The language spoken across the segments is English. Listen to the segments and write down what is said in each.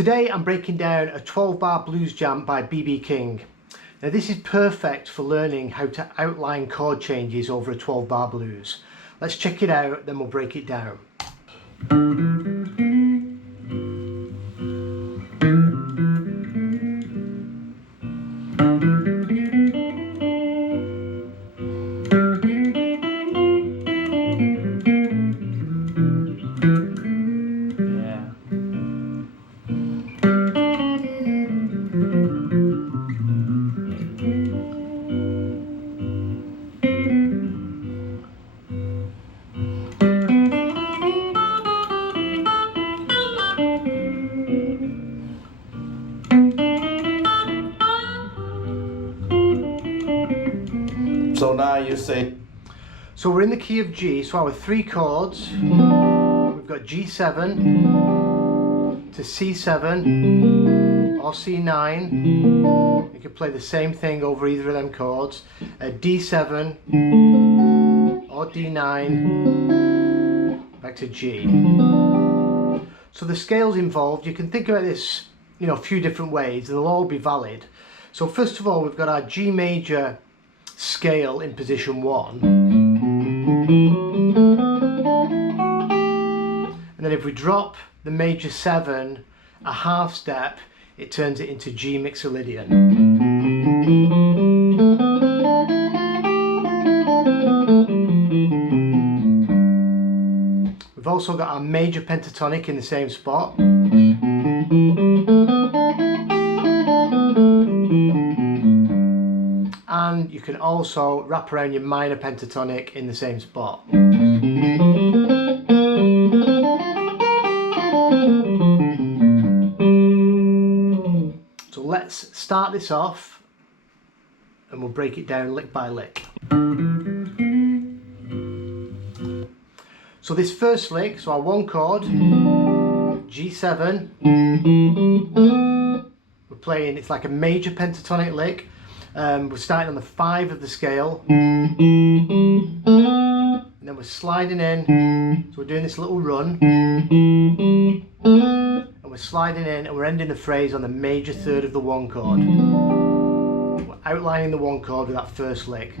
Today I'm breaking down a 12-bar blues jam by bbking. Now this is perfect for learning how to outline chord changes over a 12-bar blues. Let's check it out, then we'll break it down. So now you say... So we're in the key of G, so our three chords. We've got G7 to C7 or C9. You can play the same thing over either of them chords. D7 or D9 back to G. So the scales involved, you can think about this, a few different ways. They'll all be valid. So first of all, we've got our G major scale in position 1, and then if we drop the major 7 a half step, it turns it into G mixolydian. We've also got our major pentatonic in the same spot. And you can also wrap around your minor pentatonic in the same spot. So let's start this off and we'll break it down lick by lick. So this first lick, so our one chord, G7, we're playing, it's like a major pentatonic lick. We're starting on the 5 of the scale, and then we're sliding in, so we're doing this little run, and we're sliding in and we're ending the phrase on the major 3rd of the 1 chord. We're outlining the 1 chord with that first lick.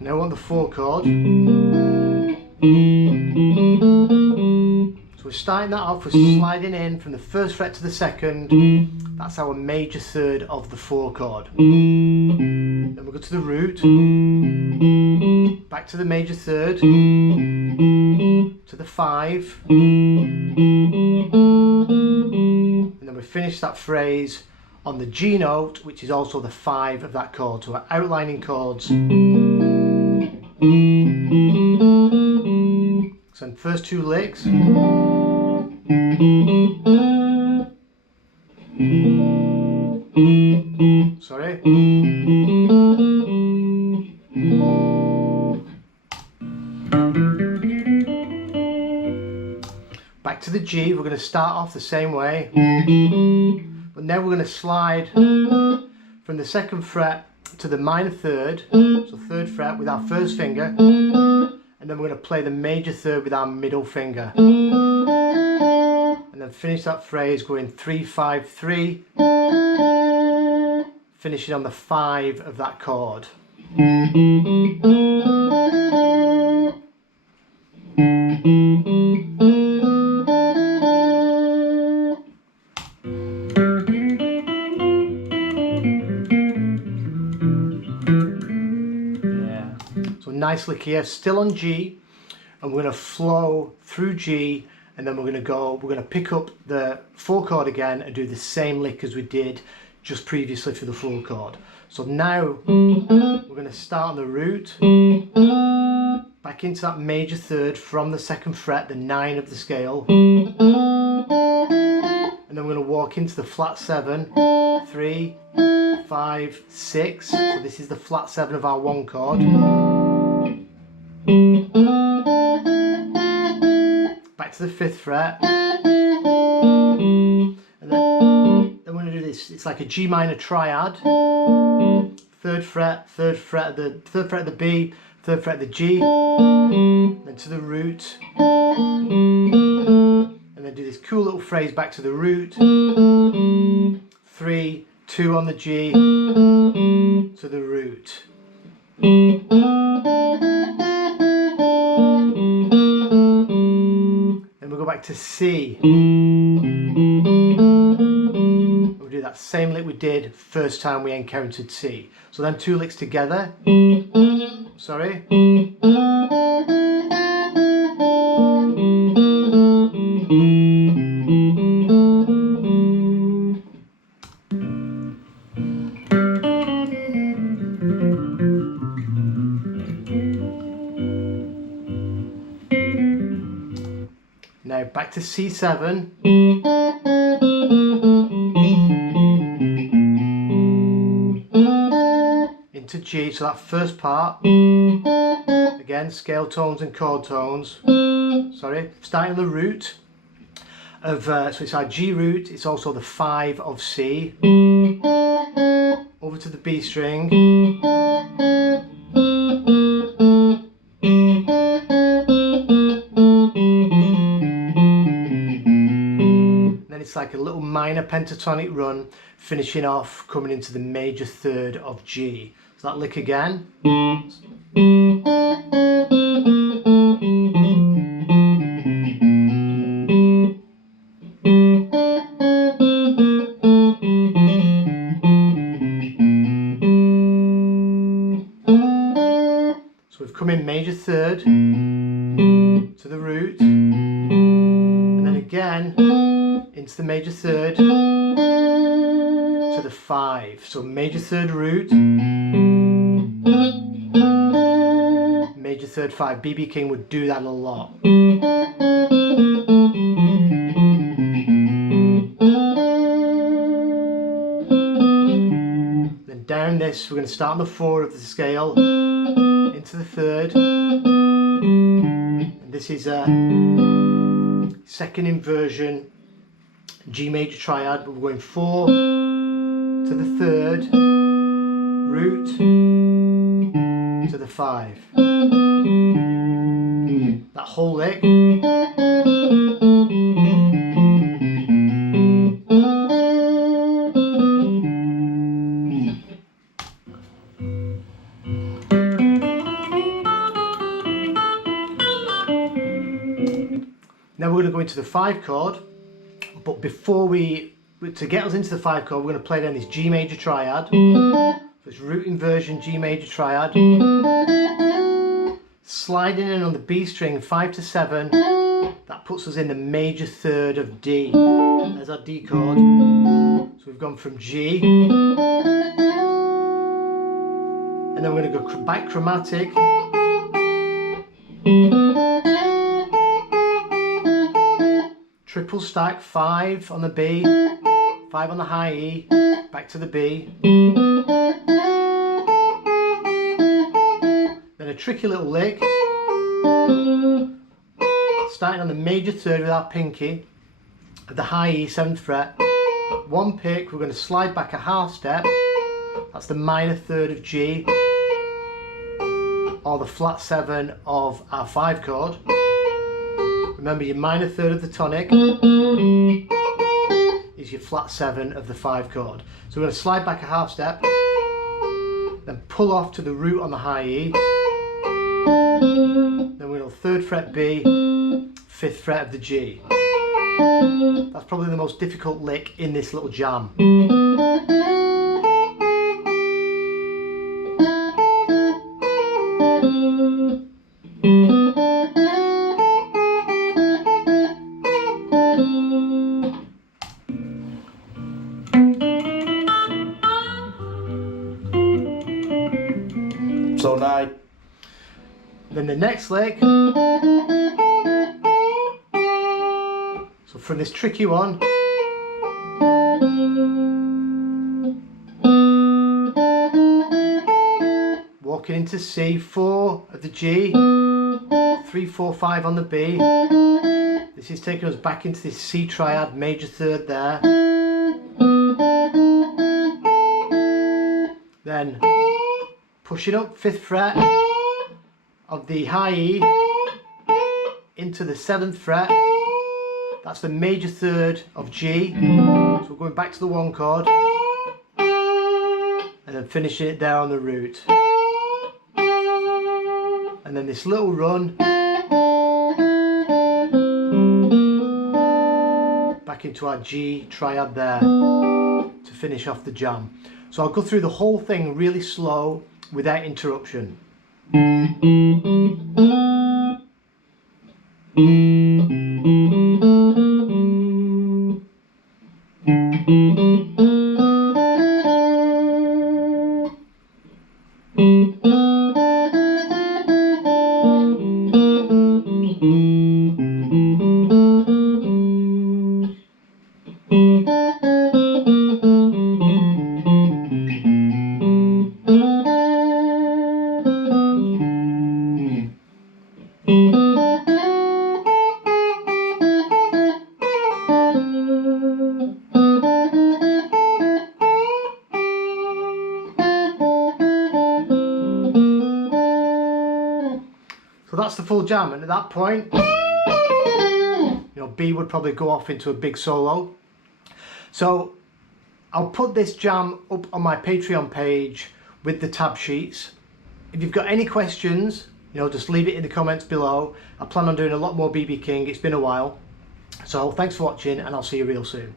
Now on the 4 chord. We're starting that off, we're sliding in from the 1st fret to the 2nd. That's our major 3rd of the 4 chord. Then we'll go to the root, back to the major 3rd, to the 5, and then we finish that phrase on the G note, which is also the 5 of that chord. So we're outlining chords. So in the first 2 licks, sorry. Back to the G, we're going to start off the same way, but now we're going to slide from the 2nd fret to the minor 3rd, so 3rd fret with our 1st finger, and then we're going to play the major 3rd with our middle finger, and then finish that phrase going 3, 5, 3, finishing on the 5 of that chord. So nice lick here, still on G, and we're going to flow through G, and then we're going to pick up the 4 chord again and do the same lick as we did just previously for the 4 chord. So now we're going to start on the root, back into that major 3rd from the 2nd fret, the 9 of the scale, and then we're going to walk into the flat 7, 3, 5, 6, so this is the flat 7 of our 1 chord. Back to the 5th fret, and then we're going to do this, it's like a G minor triad. third fret of the B, third fret of the G, then to the root, and then do this cool little phrase back to the root, 3, 2 on the G, to the root. Then we'll go back to C. We'll do that same lick we did first time we encountered C. So then 2 licks together. Sorry. Now back to C7. Into G, so that first part, again scale tones and chord tones, sorry, starting on the root of, so it's our G root, it's also the 5 of C, over to the B string, then it's like a little minor pentatonic run, finishing off, coming into the major third of G. So that lick again. So we've come in major third to the root, and then again into the major third to the 5. So major third root, major third 5. bbking would do that a lot. Then down this, we're going to start on the 4 of the scale into the 3rd, and this is a second inversion G major triad, but we're going 4 to the 3rd, root to the 5. That whole lick. Now we're going to go into the 5 chord, but before to get us into the 5 chord, we're going to play down this G major triad. So it's root inversion G major triad. Sliding in on the B string 5 to 7, that puts us in the major third of D. There's our D chord. So we've gone from G, and then we're going to go back chromatic. Triple stack, 5 on the B, 5 on the high E, back to the B. Then a tricky little lick, starting on the major third with our pinky, at the high E, 7th fret. 1 pick, we're going to slide back a half step, that's the minor third of G, or the flat 7 of our 5 chord. Remember, your minor third of the tonic is your flat 7 of the 5 chord. So we're going to slide back a half step, then pull off to the root on the high E, then we're going to 3rd fret B, 5th fret of the G. That's probably the most difficult lick in this little jam. So now, then the next lick, so from this tricky one, walking into C, 4 of the G, 3, 4, 5 on the B. This is taking us back into this C triad, major third there. Then pushing up 5th fret of the high E into the 7th fret. That's the major third of G. So we're going back to the 1 chord and then finishing it there on the root. And then this little run back into our G triad there to finish off the jam. So I'll go through the whole thing really slow without interruption. So that's the full jam, and at that point, B would probably go off into a big solo. So I'll put this jam up on my Patreon page with the tab sheets. If you've got any questions, just leave it in the comments below. I plan on doing a lot more BB King. It's been a while. So thanks for watching, and I'll see you real soon.